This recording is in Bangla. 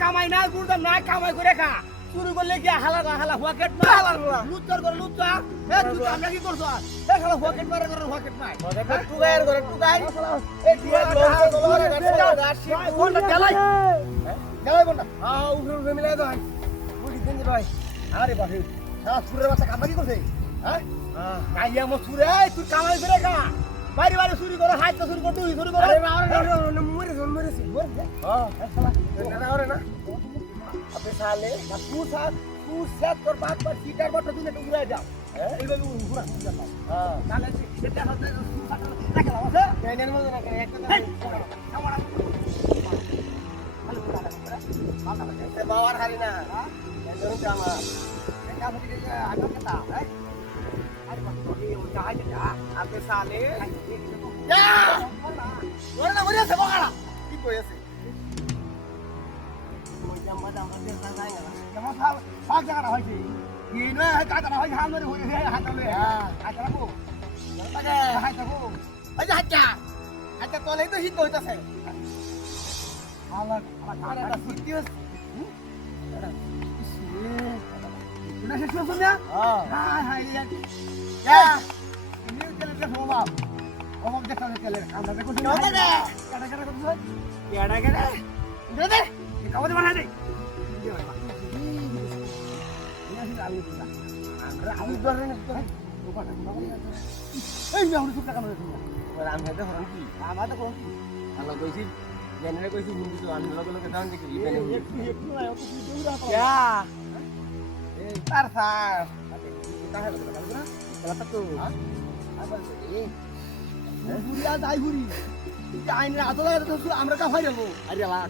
কামাই না গুড়দাম না কামাই করে খা শুরু করলে কি হালা হালা হুয়াকেট না হালা লুচ্চার করে লুচ্চা এ তুই আমরা কি করছ এ শালা হুয়াকেট মারে করে হুয়াকেট মার টুগায়ের করে টুগাই এ দিয়ে লোক তোলরে গাছি কোনটা গেলাই গেলাই কোনটা হ্যাঁ উঠে মিলাই দাও বুঝি দেন ভাই আরে বাবা সারা সুরের বাচ্চা কামা কি করছে হ্যাঁ কাইয়া মো সুরে তুই কামাই করে খা বাইরে বাইরে চুরি করে হাইতে চুরি করে তুই চুরি করে আরে না আরে মরে হ্যাঁ শালা না আরে না আপনি সালে না তু সেট কর বাদ বাদ সিটার বট তুমি একটু ঘুরে যাও এইভাবে ঘুরা হ্যাঁ তাহলে সেটা হচ্ছে রাখা আছে ট্রেনের মধ্যে রাখা একটা বাবার হারি না ধরুন জামা এটা হচ্ছে আগে কথা হ্যাঁ আরে বাবা তুমি ওটা হাই যা আপনি সালে যা ওরে না ওরে আছে বাগাড়া কি কইছে জামা জামা দিয়ে যাই না জামা সব জায়গা হইছে কি না কাটা হয় হাম ধরে হই হাত ধরে হ্যাঁ হাত রাখো তাকে হাত রাখো এই যে হাতটা হাতটা তোলে তো হিট হইতাছে আলা আলা এটা সিটিয়াস না শেষ করছ না হ্যাঁ হ্যাঁ ইয়া নিউ তেলে ফোমা ওমক দেখা তেলে আমরা দেখো না কাটা কাটা করছ কেডা কেডা দে কাগজ বানা দে আমি ধরে না এই না হুড়ি টাকা নয় আমি এটা হরন কি আমার তো কোন ভালো কইছি জেনে কইছি হিন্দি তো আমি লগে লগে দান দেখি ইবেনে একটু না অত তুই দৌড়া পাও ইয়া এই তার স্যার তাহে লগে লাগবে না কথা তো আবার এই বুড়িয়া যাই বুড়ি আইনের আদলা আমরা কা ফাইরাবো আরে লা